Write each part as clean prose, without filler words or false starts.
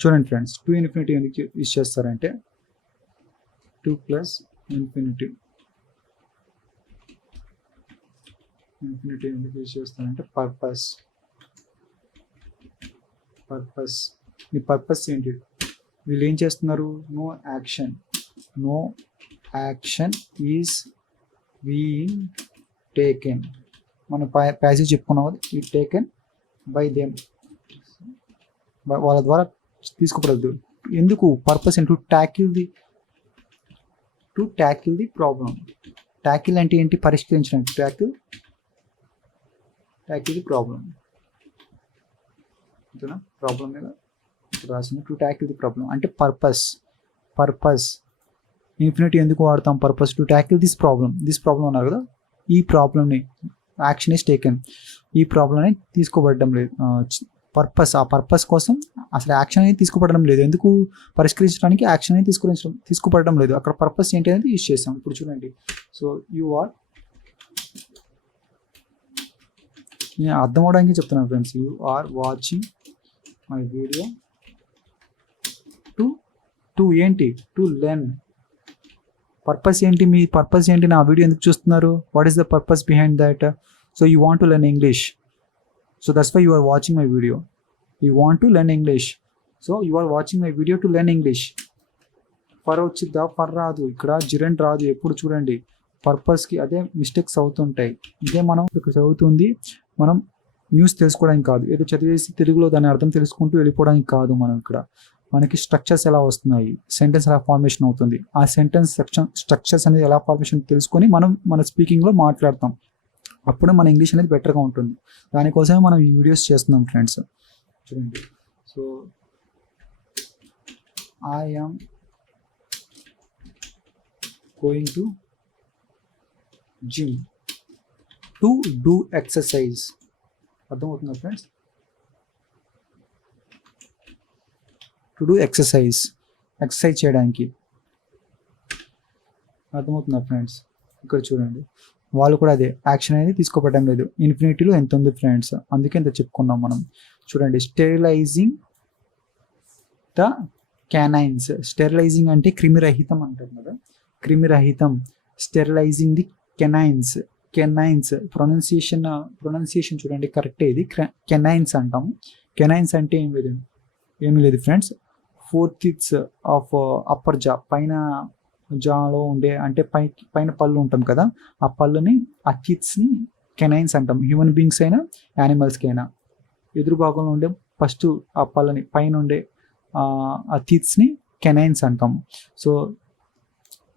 చూడండి friends, to infinitive ఎందుకు use చేస్తారంటే, టూ ప్లస్ ఇన్ఫినిటీ ఎందుకు యూజ్ చేస్తారంటే పర్పస్ ఈ పర్పస్ ఏంటి? వీళ్ళు ఏం చేస్తున్నారు? No action is being taken. మన ప్యాసేజ్ చెప్పుకున్నాం, ఈ టేకెన్ బై దెమ్, వాళ్ళ ద్వారా తీసుకోబడదు. ఎందుకు? పర్పస్ ఏంటి? To tackle the problem. Tackle అంటే ఏంటి? పరిష్కరించడం. Tackle the problem. అంతేనా? ప్రాబ్లం మీద రాసింది టు ట్యాకిల్ ది ప్రాబ్లం అంటే పర్పస్. ఇన్ఫినిటీ ఎందుకు వాడతాం? Purpose to tackle this problem అన్నారు కదా, ఈ ప్రాబ్లమ్ని యాక్షన్ ఈస్ టేకెన్, ఈ ప్రాబ్లమ్ని తీసుకోబడడం లేదు. ఆ పర్పస్ కోసం అసలు యాక్షన్ అనేది తీసుకోబడడం లేదు. ఎందుకు? పరిష్కరించడానికి యాక్షన్ అనేది తీసుకోబడడం లేదు. అక్కడ పర్పస్ ఏంటి అనేది యూజ్ చేస్తాం. ఇప్పుడు చూడండి, సో నేను అర్థం అవడానికి చెప్తున్నాను friends. You are watching my video to ఏంటి? To learn. పర్పస్ ఏంటి? మీ పర్పస్ ఏంటి? నా వీడియో ఎందుకు చూస్తున్నారు? What is the purpose behind that? So you want to learn English. So that's why you are watching my video. You want to learn English. So you are watching my video to learn English. For వచ్చిద్దా? For రాదు. ఇక్కడ జిరెంట్ రాదు. ఎప్పుడు చూడండి, పర్పస్కి అదే mistakes అవుతుంటాయి. ఇదే మనం ఇక్కడ చదువుతుంది, మనం న్యూస్ తెలుసుకోవడానికి కాదు, ఏదో చదివేసి తెలుగులో దాని అర్థం తెలుసుకుంటూ వెళ్ళిపోవడానికి కాదు. మనం ఇక్కడ మనకి స్ట్రక్చర్స్ ఎలా వస్తున్నాయి, సెంటెన్స్ ఎలా ఫార్మేషన్ అవుతుంది, ఆ సెంటెన్స్ స్ట్రక్చర్స్ అనేది ఎలా ఫార్మేషన్ తెలుసుకొని మనం మన స్పీకింగ్లో మాట్లాడతాం. అప్పుడు మన ఇంగ్లీష్ అనేది బెటర్గా ఉంటుంది. దానికోసమే మనం ఈ వీడియోస్ చేస్తున్నాం ఫ్రెండ్స్. చూడండి, so I am going to gym to do exercise. అర్థమవుతుందా ఫ్రెండ్స్? టు డూ ఎక్సర్సైజ్ చేయడానికి. అర్థమవుతుందా ఫ్రెండ్స్? ఇక్కడ చూడండి, వాళ్ళు కూడా అదే యాక్షన్ అనేది తీసుకోవడం లేదు. ఇన్ఫినిటీలో ఎంత ఉంది ఫ్రెండ్స్, అందుకే ఎంత చెప్పుకున్నాం మనం. చూడండి, స్టెరిలైజింగ్ ద క్యానైన్స్. స్టెరిలైజింగ్ అంటే క్రిమిరహితం అంటారు కదా, క్రిమిరహితం. Sterilising the canines. ప్రొనౌన్సియేషన్ చూడండి కరెక్టే. ఇది కెనైన్స్ అంటాం. కెనైన్స్ అంటే ఏమీ లేదు ఫ్రెండ్స్. 4 teeth ఆఫ్ అప్పర్ జా, పైన జాలో ఉండే అంటే పైన పళ్ళు ఉంటాం కదా, ఆ పళ్ళుని, ఆ టీత్స్ని కెనైన్స్ అంటాం. హ్యూమన్ బీయింగ్స్ అయినా యానిమల్స్కి అయినా. ఎదురు భాగంలో ఉండే ఫస్ట్ ఆ పళ్ళని, పైన ఉండే ఆ టీత్స్ని కెనైన్స్ అంటాం. సో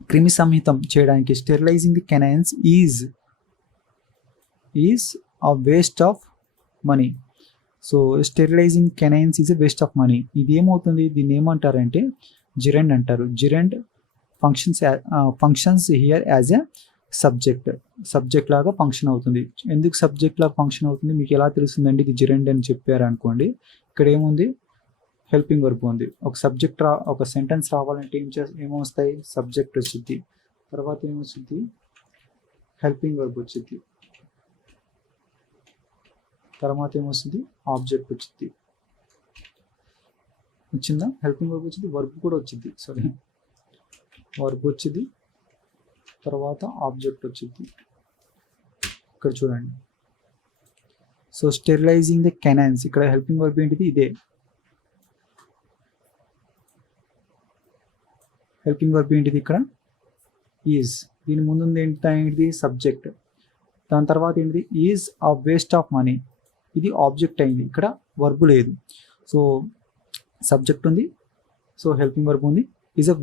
క్రిమి సంహితం చేయడానికి sterilising the canines is a waste of money. So sterilising canines is a waste of money. ఇది ఏమవుతుంది? దీన్ని ఏమంటారంటే జిరెండ్ అంటారు. Gerund functions here as a subject లాగా ఫంక్షన్ అవుతుంది. ఎందుకు సబ్జెక్ట్ లాగా ఫంక్షన్ అవుతుంది మీకు ఎలా తెలుస్తుందండి? ఇది జిరెండ్ అని చెప్పారు అనుకోండి, ఇక్కడ ఏముంది? హెల్పింగ్ వర్బ్ ఉంది. ఒక సెంటెన్స్ రావాలంటే ఏమొస్తాయి? సబ్జెక్ట్ వచ్చింది, తర్వాత ఏమొచ్చింది? హెల్పింగ్ వర్బ్ వచ్చింది, తర్వాత ఏమొస్తుంది? ఆబ్జెక్ట్ వచ్చింది. వచ్చిందా? హెల్పింగ్ వర్బ్ వచ్చింది, వర్బ్ కూడా వచ్చింది. సారీ, వర్బ్ వచ్చింది, తర్వాత ఆబ్జెక్ట్ వచ్చింది. ఇక్కడ చూడండి, సో స్టెరిలైజింగ్ ద కెనైన్స్. ఇక్కడ హెల్పింగ్ వర్బ్ ఏంటిది? ఇదే హెల్పింగ్ వర్బ్. ఏంటిది ఇక్కడ? ఈజ్. దీని ముందు ఏంటిది? సబ్జెక్ట్. దాని తర్వాత ఏంటిది? Is a waste of money. ఇది ఆబ్జెక్ట్ అయింది, ఇక్కడ వర్బ్ లేదు. సో సబ్జెక్ట్ ఉంది, సో హెల్పింగ్ వర్బ్ ఉంది. Is a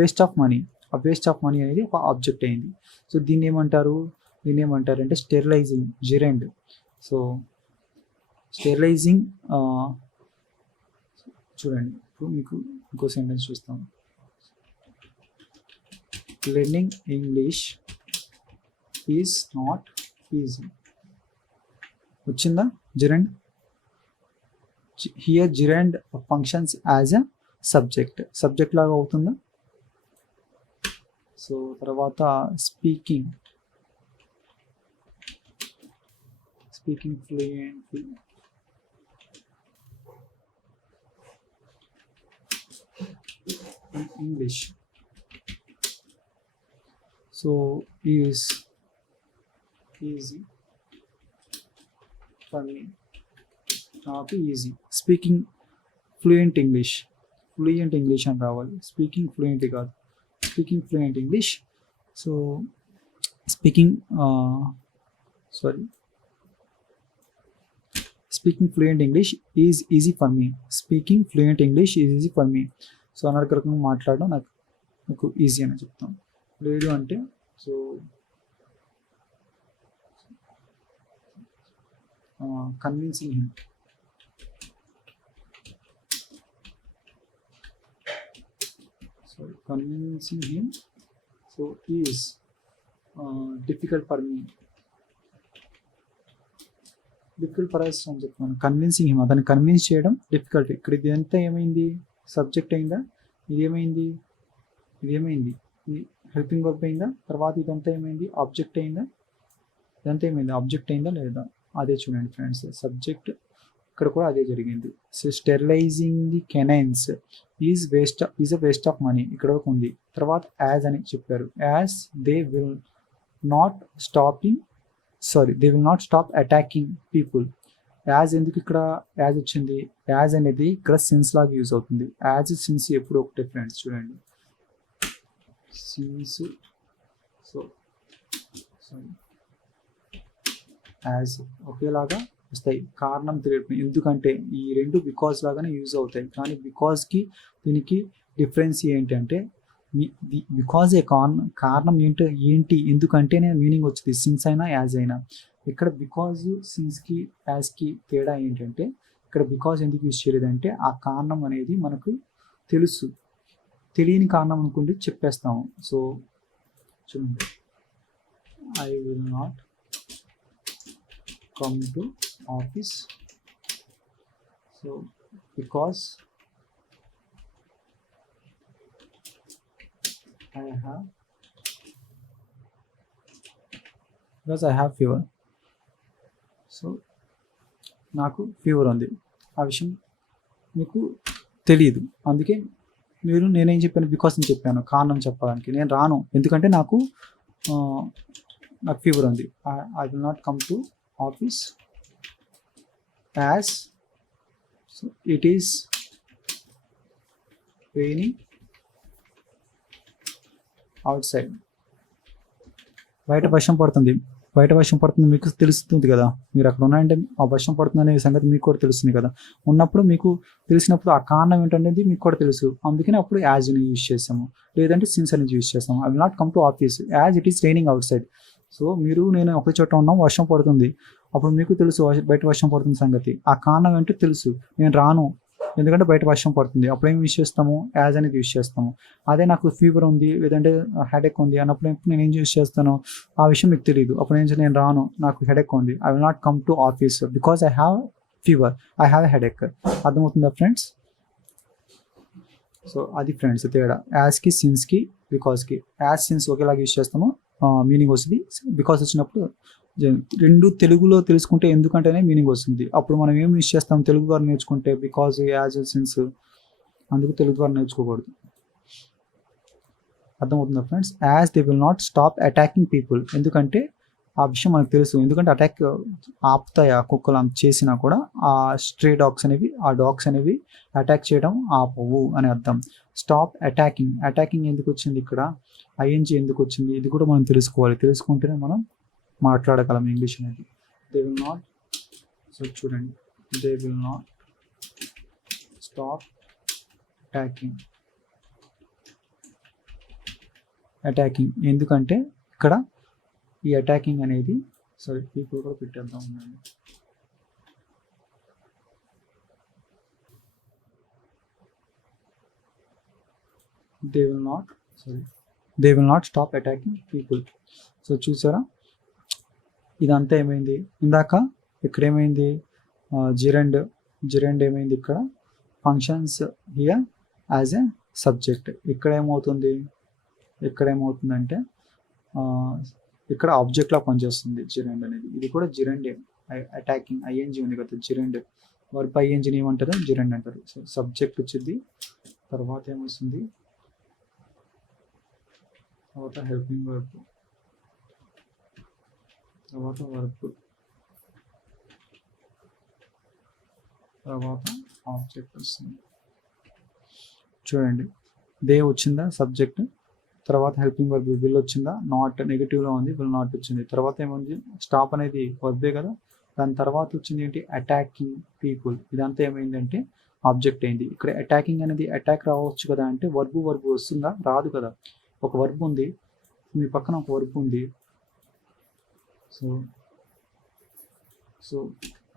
waste of money. ఆ వేస్ట్ ఆఫ్ మనీ అనేది ఒక ఆబ్జెక్ట్ అయింది. సో దీన్ని ఏమంటారు అంటే స్టెరిలైజింగ్, జిరెండ్. So sterilising. చూడండి, ఇప్పుడు మీకు ఇంకో సెంటెన్స్ చూస్తాం. Learning English is not easy. వచ్చిందా gerund? Here gerund functions as a subject లాగా అవుతుందా? సో తర్వాత speaking fluently. English. So is easy for me, నాకు ఈజీ. స్పీకింగ్ ఫ్లూయెంట్ ఇంగ్లీష్ అని రావాలి, స్పీకింగ్ ఫ్లూయెంట్ కాదు, speaking fluent English. So speaking fluent English is easy for me. Speaking fluent English is easy for me. So అనర్గళంగా మాట్లాడడం నాకు easy అని చెప్తాం. లేదు అంటే so convincing him, so is difficult for me, difficult for us అని చెప్తున్నాను. Convincing him, అతన్ని కన్విన్స్ చేయడం డిఫికల్ట్. ఇక్కడ ఇది అంతా ఏమైంది, సబ్జెక్ట్ అయిందా, ఇది ఏమైంది హెల్పింగ్ వర్బ్ అయిందా, తర్వాత ఇదంతా ఏమైంది ఆబ్జెక్ట్ అయిందా, ఇదంతా ఏమైంది ఆబ్జెక్ట్ అయిందా లేదా, అదే చూడండి ఫ్రెండ్స్. సబ్జెక్ట్ ఇక్కడ కూడా అదే జరిగింది. So sterilising the canines is a waste of money, ఇక్కడ ఒక ఉంది. తర్వాత యాజ్ అని చెప్పారు, as they will not stop attacking people. As ఎందుకు ఇక్కడ యాజ్ వచ్చింది, యాజ్ అనేది ఇక్కడ సిన్స్ లాగా యూజ్ అవుతుంది. యాజ్ సిన్స్ ఎప్పుడు ఒకటే ఫ్రెండ్స్, చూడండి సిన్స్. సో సారీ, యాజ్ ఒకేలాగా వస్తాయి, కారణం తెలియదు. ఎందుకంటే ఈ రెండు బికాజ్ లాగానే యూజ్ అవుతాయి, కానీ బికాజ్కి దీనికి డిఫరెన్స్ ఏంటంటే బికాజ్ ఏ కారణం ఏంటి ఎందుకంటేనే మీనింగ్ వచ్చింది, సిన్స్ అయినా యాజ్ అయినా. ఇక్కడ బికాజ్ సిన్స్కి యాజ్కి తేడా ఏంటంటే, ఇక్కడ బికాజ్ ఎందుకు యూజ్ చేయలేదంటే ఆ కారణం అనేది మనకు తెలుసు, తెలియని కారణం అనుకుంటే చెప్పేస్తాము. సో చూడండి, I will not come to office, so because I have fever. So నాకు ఫీవర్ ఉంది, ఆ విషయం మీకు తెలియదు, అందుకే నేనేం చెప్పాను, బికాస్ అని చెప్పాను కారణం చెప్పడానికి. నేను రాను ఎందుకంటే నాకు ఫీవర్ ఉంది. I will not come to office as so it is raining outside. బయట వర్షం పడుతుంది మీకు తెలుస్తుంది కదా, మీరు అక్కడ ఉన్నాయంటే ఆ వర్షం పడుతుంది అనే సంగతి మీకు కూడా తెలుస్తుంది కదా. ఉన్నప్పుడు మీకు తెలిసినప్పుడు ఆ కారణం ఏంటనేది మీకు కూడా తెలుసు, అందుకని అప్పుడు యాజ్ అని యూజ్ చేస్తాము, లేదంటే సిన్స్ అనేది యూజ్ చేస్తాము. I will not come to office as it is raining out side. So నేను ఒక చోట ఉన్నాం, వర్షం పడుతుంది, అప్పుడు మీకు తెలుసు బయట వర్షం పడుతుంది సంగతి, ఆ కారణం ఏంటో తెలుసు, నేను రాను ఎందుకంటే బయట వర్షం పడుతుంది, అప్పుడు ఏం యూజ్ చేస్తాము, యాజ్ అనేది యూజ్ చేస్తాము. అదే నాకు ఫీవర్ ఉంది లేదంటే హెడేక్ ఉంది అన్నప్పుడు నేను ఏం యూజ్ చేస్తాను, ఆ విషయం మీకు తెలియదు, అప్పుడు నేను రాను, నాకు హెడేక్ ఉంది, I will not come to office because I have fever, I have headache. అర్థమవుతుందా ఫ్రెండ్స్? సో అది ఫ్రెండ్స్ తేడా, యాజ్కి సిన్స్కి బికాజ్కి. యాజ్ సిన్స్ ఒకేలాగా యూజ్ చేస్తాము, మీనింగ్ వస్తుంది. బికాస్ వచ్చినప్పుడు రెండు తెలుగులో తెలుసుకుంటే ఎందుకంటేనే మీనింగ్ వస్తుంది. అప్పుడు మనం ఏం యూజ్ చేస్తాం తెలుగు ద్వారా నేర్చుకుంటే, బికాజ్ యాజ్ సిన్స్, అందుకు తెలుగు ద్వారా నేర్చుకోకూడదు. అర్థమవుతుందా friends? As they will not stop attacking people, ఎందుకంటే ఆ విషయం మనకు తెలుసు, ఎందుకంటే అటాక్ ఆపుతాయి ఆ కుక్కలు అంత చేసినా కూడా, ఆ స్ట్రే డాగ్స్ అనేవి అటాక్ చేయడం ఆపవు అని అర్థం. స్టాప్ అటాకింగ్ ఎందుకు వచ్చింది ఇక్కడ, ఐఎన్జీ ఎందుకు వచ్చింది, ఇది కూడా మనం తెలుసుకుంటేనే మనం మాట్లాడగలం ఇంగ్లీష్ అనేది. దే విల్ నాట్, సో చూడండి, they will not stop attacking ఎందుకంటే ఇక్కడ ఈ అటాకింగ్ అనేది, సారీ పీపుల్ కూడా పెట్టేద్దాం ఉండండి. They will not stop attacking people. So చూసారా, ఇదంతా ఏమైంది ఇందాక, ఇక్కడ ఏమైంది జిరెండ్ ఏమైంది, ఇక్కడ functions here as a subject. ఇక్కడ ఏమవుతుందంటే ఇక్కడ ఆబ్జెక్ట్లా పనిచేస్తుంది జిరెండ్ అనేది. ఇది కూడా జిరెండే, అటాకింగ్ ఐఎన్జీ ఉంది కదా, జిరెండ్ వర్బ్ ఐఎన్జీని ఏమంటారు, జిరెండ్ అంటారు. సో సబ్జెక్ట్ వచ్చింది, తర్వాత ఏమొస్తుంది తర్వాత హెల్పింగ్ వర్బ్, తర్వాత వర్బ్, తర్వాత ఆబ్జెక్ట్ వస్తుంది. చూడండి, దే వచ్చిందా సబ్జెక్ట్, తర్వాత హెల్పింగ్ వర్బ్ విల్ వచ్చిందా, నాట్ నెగిటివ్లో ఉంది, విల్ నాట్ వచ్చింది. తర్వాత ఏముంది, స్టాప్ అనేది వర్బే కదా. దాని తర్వాత వచ్చింది ఏంటి, అటాకింగ్ పీపుల్. ఇదంతా ఏమైందంటే ఆబ్జెక్ట్ అయింది. ఇక్కడ అటాకింగ్ అనేది అటాక్ రావచ్చు కదా అంటే వర్బ్ వస్తుందా, రాదు కదా. ఒక వర్బ్ ఉంది, మీ పక్కన ఒక వర్బ్ ఉంది. సో సో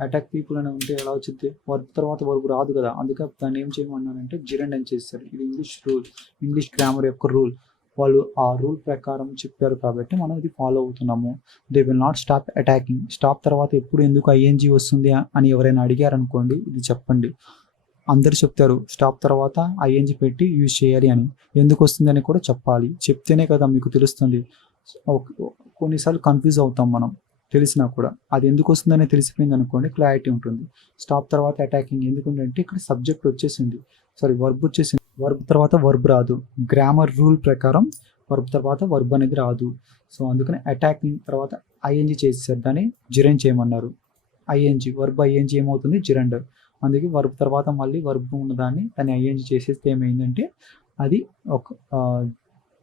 అటాక్ పీపుల్ అని ఉంటే ఎలా వచ్చింది, వర్బ్ తర్వాత వర్బ్ రాదు కదా. అందుకే దాన్ని ఏం చేయమన్నానంటే జిరెండ్ అని చేస్తారు. ఇది ఇంగ్లీష్ రూల్, ఇంగ్లీష్ గ్రామర్ యొక్క రూల్. వాళ్ళు ఆ రూల్ ప్రకారం చెప్పారు కాబట్టి మనం ఇది ఫాలో అవుతున్నాము. They will not stop attacking. Stop తర్వాత ఎప్పుడు ఎందుకు ఐఎన్జీ వస్తుంది అని ఎవరైనా అడిగారు అనుకోండి, ఇది చెప్పండి. అందరు చెప్తారు స్టాప్ తర్వాత ఐఎన్జీ పెట్టి యూజ్ చేయాలి అని. ఎందుకు వస్తుందని కూడా చెప్పాలి, చెప్తేనే కదా మీకు తెలుస్తుంది. కొన్నిసార్లు కన్ఫ్యూజ్ అవుతాం మనం తెలిసినా కూడా. అది ఎందుకు వస్తుందని తెలిసిపోయింది అనుకోండి, క్లారిటీ ఉంటుంది. స్టాప్ తర్వాత అటాకింగ్ ఎందుకంటే ఇక్కడ సబ్జెక్ట్ వచ్చేసింది, సారీ వర్బ్ వచ్చేసింది. వర్బ్ తర్వాత వర్బ్ రాదు. గ్రామర్ రూల్ ప్రకారం వర్బ్ తర్వాత వర్బ్ అనేది రాదు. సో అందుకని అటాకింగ్ తర్వాత ఐఎన్జీ చేసేసారు, దాన్ని జిరెండ్ చేయమన్నారు. ఐఎన్జీ వర్బ్ ఐఎన్జీ ఏమవుతుంది, జిరెండ్. అందుకే వర్బ్ తర్వాత మళ్ళీ వర్బ్ ఉన్నదాన్ని దాన్ని ఐఎన్జీ చేసేస్తే ఏమైందంటే అది ఒక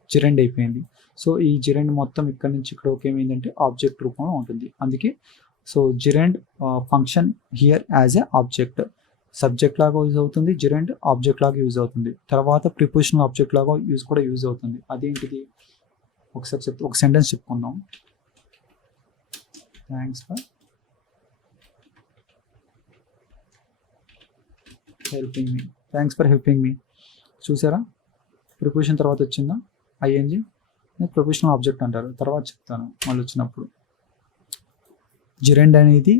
జిరెండ్ అయిపోయింది. సో ఈ జిరెండ్ మొత్తం ఇక్కడ నుంచి ఇక్కడ ఏమైందంటే ఆబ్జెక్ట్ రూపంలో ఉంటుంది. అందుకే so gerund function here as a object. Subject లాగా యూజ్ అవుతుంది, జిరెండ్ ఆబ్జెక్ట్ లాగా యూజ్ అవుతుంది. తర్వాత ప్రిపోజిషనల్ ఆబ్జెక్ట్ లాగా యూజ్ అవుతుంది. అదేంటిది ఒకసారి ఒక సెంటెన్స్ చెప్పుకుందాం. Thanks for helping me. Thanks for helping me. చూసారా, ప్రిపోజిషన్ తర్వాత వచ్చిందా ఐఎన్జీ, ప్రొఫెషనల్ ఆబ్జెక్ట్ అంటారు. తర్వాత చెప్తాను మళ్ళీ వచ్చినప్పుడు. జిరెండ్ అనేది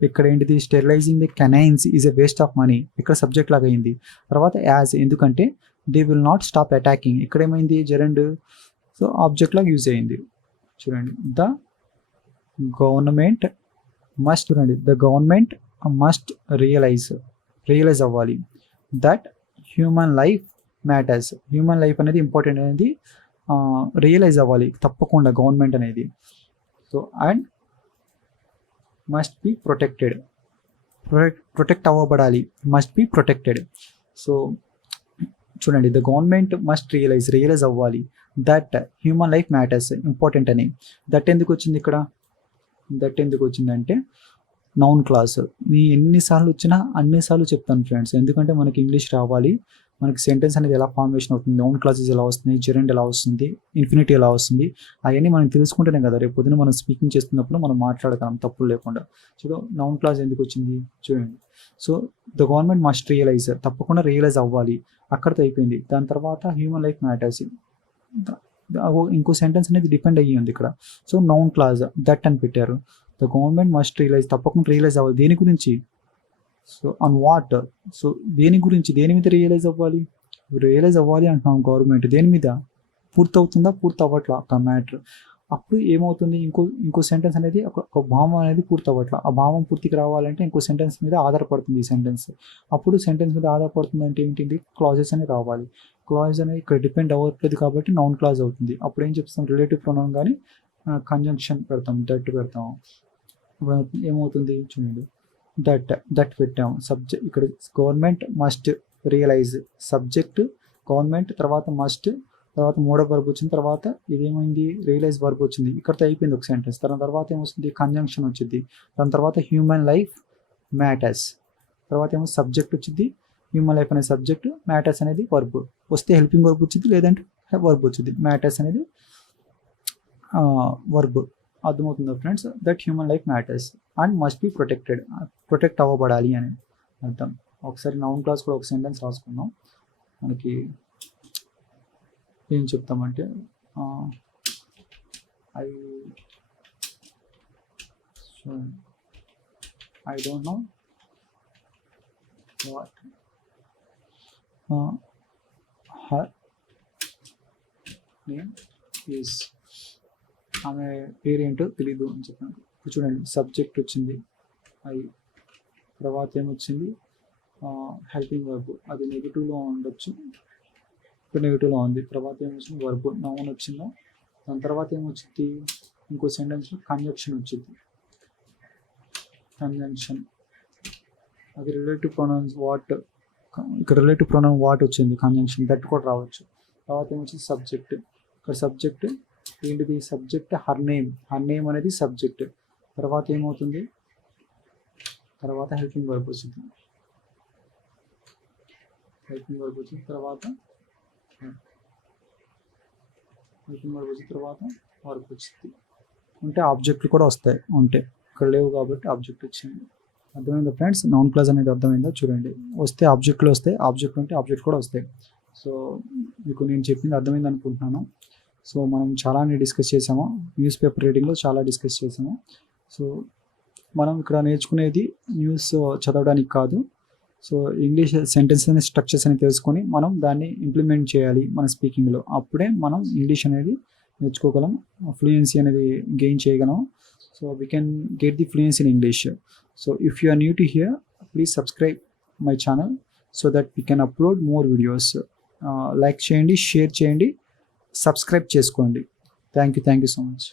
ఇక్కడ ఏంటిది, sterilising the canines is a waste of money. ఇక్కడ సబ్జెక్ట్ లాగా అయింది. తర్వాత యాజ్, ఎందుకంటే they will not stop attacking. ఇక్కడ ఏమైంది జిరెండ్, సో ఆబ్జెక్ట్ లాగా యూజ్ అయింది. చూడండి, ద గవర్నమెంట్ మస్ట్, చూడండి ద గవర్నమెంట్ మస్ట్ రియలైజ్ అవ్వాలి that human life matters. Human life అనేది ఇంపార్టెంట్ అనేది రియలైజ్ అవ్వాలి తప్పకుండా గవర్నమెంట్ అనేది. So and must be protected, protect అవ్వబడాలి, మస్ట్ బి ప్రొటెక్టెడ్. సో చూడండి, ద గవర్నమెంట్ మస్ట్ రియలైజ్ అవ్వాలి that human life matters, important అని. దట్ ఎందుకు వచ్చింది ఇక్కడ, దట్ ఎందుకు వచ్చిందంటే నౌన్ క్లాస్. నీ ఎన్నిసార్లు వచ్చినా అన్నిసార్లు చెప్తాను ఫ్రెండ్స్, ఎందుకంటే మనకి ఇంగ్లీష్ రావాలి, మనకి సెంటెన్స్ అనేది ఎలా ఫార్మేషన్ అవుతుంది, నౌన్ క్లాసెస్ ఎలా వస్తుంది, జిరెండ్ ఎలా వస్తుంది, ఇన్ఫినిటీ ఎలా వస్తుంది, అవన్నీ మనం తెలుసుకుంటేనే కదా రేపు పొద్దున మనం స్పీకింగ్ చేస్తున్నప్పుడు మనం మాట్లాడగలం తప్పులు లేకుండా. చూడు, నౌన్ క్లాస్ ఎందుకు వచ్చింది చూడండి. సో ద గవర్నమెంట్ మస్ట్ తప్పకుండా రియలైజ్ అవ్వాలి, అక్కడితో అయిపోయింది. దాని తర్వాత హ్యూమన్ లైఫ్ మ్యాటర్స్, ఇంకో సెంటెన్స్ అనేది డిపెండ్ అయ్యి ఉంది ఇక్కడ. సో నౌన్ క్లాస్ దట్ అని పెట్టారు. ద గవర్నమెంట్ మస్ట్ తప్పకుండా రియలైజ్ అవ్వాలి. దేని గురించి, సో ఆన్ వాట్, సో దేని గురించి, దేని మీద రియలైజ్ అవ్వాలి అంటున్నాం. గవర్నమెంట్ దేని మీద, పూర్తవుతుందా పూర్తి అవ్వట్లా ఒక మ్యాటర్. అప్పుడు ఏమవుతుంది, ఇంకో సెంటెన్స్ అనేది ఒక భావం అనేది పూర్తి అవ్వట్లా. ఆ భావం పూర్తికి రావాలంటే ఇంకో సెంటెన్స్ మీద ఆధారపడుతుంది ఈ సెంటెన్స్. అప్పుడు సెంటెన్స్ మీద ఆధారపడుతుంది అంటే ఏంటి, క్లాజెస్ అనేవి రావాలి. క్లాజ్ అనేది ఇక్కడ డిపెండ్ అవ్వట్లేదు కాబట్టి నౌన్ క్లాజ్ అవుతుంది. అప్పుడు ఏం చెప్తాం, రిలేటివ్ ప్రొనౌన్ కానీ కంజంక్షన్ పెడతాం, దట్ పెడతాం. ఏమవుతుంది చూడండి, దట్ పెట్టాం. సబ్జెక్ట్ ఇక్కడ government must realise, subject government, తర్వాత మస్ట్, తర్వాత మూడో వర్బ్ వచ్చింది, తర్వాత ఇదేమైంది రియలైజ్ వర్బ్ వచ్చింది. ఇక్కడతో అయిపోయింది ఒక సెంటెన్స్. దాని తర్వాత ఏమొస్తుంది, కంజంక్షన్ వచ్చింది. దాని తర్వాత హ్యూమన్ లైఫ్ మ్యాటర్స్, తర్వాత ఏమో సబ్జెక్ట్ వచ్చింది, హ్యూమన్ లైఫ్ అనే సబ్జెక్ట్, మ్యాటర్స్ అనేది వర్బ్. వస్తే హెల్పింగ్ వర్బ్ వచ్చింది, లేదంటే వర్బ్ వచ్చింది. మ్యాటర్స్ అనేది వర్బ్. అర్థమవుతుందా friends, that human life matters and must be protect అవ్వబడాలి అని అర్థం. ఒకసారి నౌన్ క్లాస్ కూడా ఒక సెంటెన్స్ రాసుకుందాం. మనకి ఏం చెప్తామంటే, I don't know what her name is, ఆమె పేరేంటో తెలీదు అని చెప్పాను. ఇప్పుడు చూడండి, సబ్జెక్ట్ వచ్చింది ఐ, తర్వాత ఏమొచ్చింది హెల్పింగ్ వర్బ్, అది నెగిటివ్లో ఉండొచ్చు, ఇప్పుడు నెగిటివ్లో ఉంది. తర్వాత ఏమొచ్చింది వర్బ్, నౌన్ వచ్చిందా, దాని తర్వాత ఏమొచ్చింది, ఇంకో సెంటెన్స్లో కంజంక్షన్ వచ్చింది. కంజంక్షన్ అది రిలేటివ్ ప్రొనౌన్స్ వాట్, ఇక్కడ రిలేటివ్ ప్రొనౌన్ వాట్ వచ్చింది, కంజంక్షన్ దట్ కూడా రావచ్చు. తర్వాత ఏమొచ్చింది సబ్జెక్ట్. ఇక్కడ సబ్జెక్ట్ ఏంటిది, subject her name, her name అనేది సబ్జెక్ట్. తర్వాత ఏమవుతుంది, తర్వాత హెల్పింగ్ వర్బ్ వచ్చింది, హెల్పింగ్ వర్బ్ వచ్చిన తర్వాత హెల్పింగ్ వర్బ్ వచ్చిన తర్వాత వర్బ్ వచ్చింది. ఉంటే ఆబ్జెక్ట్లు కూడా వస్తాయి, ఉంటే ఇక్కడ లేవు కాబట్టి ఆబ్జెక్ట్ వచ్చింది. అర్థమైందా ఫ్రెండ్స్, నౌన్ క్లాస్ అనేది అర్థమైందా, చూడండి వస్తే ఆబ్జెక్ట్లు వస్తాయి, ఆబ్జెక్ట్ ఉంటే ఆబ్జెక్ట్ కూడా వస్తాయి. సో మీకు నేను చెప్పింది అర్థమైంది అనుకుంటున్నాను. సో మనం చాలానే డిస్కస్ చేసాము, న్యూస్ పేపర్ రీడింగ్లో చాలా డిస్కస్ చేసాము. సో మనం ఇక్కడ నేర్చుకునేది న్యూస్ చదవడానికి కాదు. సో ఇంగ్లీష్ సెంటెన్స్ అనే స్ట్రక్చర్స్ అని తెలుసుకొని మనం దాన్ని ఇంప్లిమెంట్ చేయాలి మన స్పీకింగ్లో, అప్పుడే మనం ఇంగ్లీష్ అనేది నేర్చుకోగలం, ఫ్లూయెన్సీ అనేది గెయిన్ చేయగలం. So we can get the fluency in English. So if you are new to here, please subscribe my channel so that we can upload more videos. Like చేయండి, share చేయండి, subscribe చేసుకోండి. Thank you so much.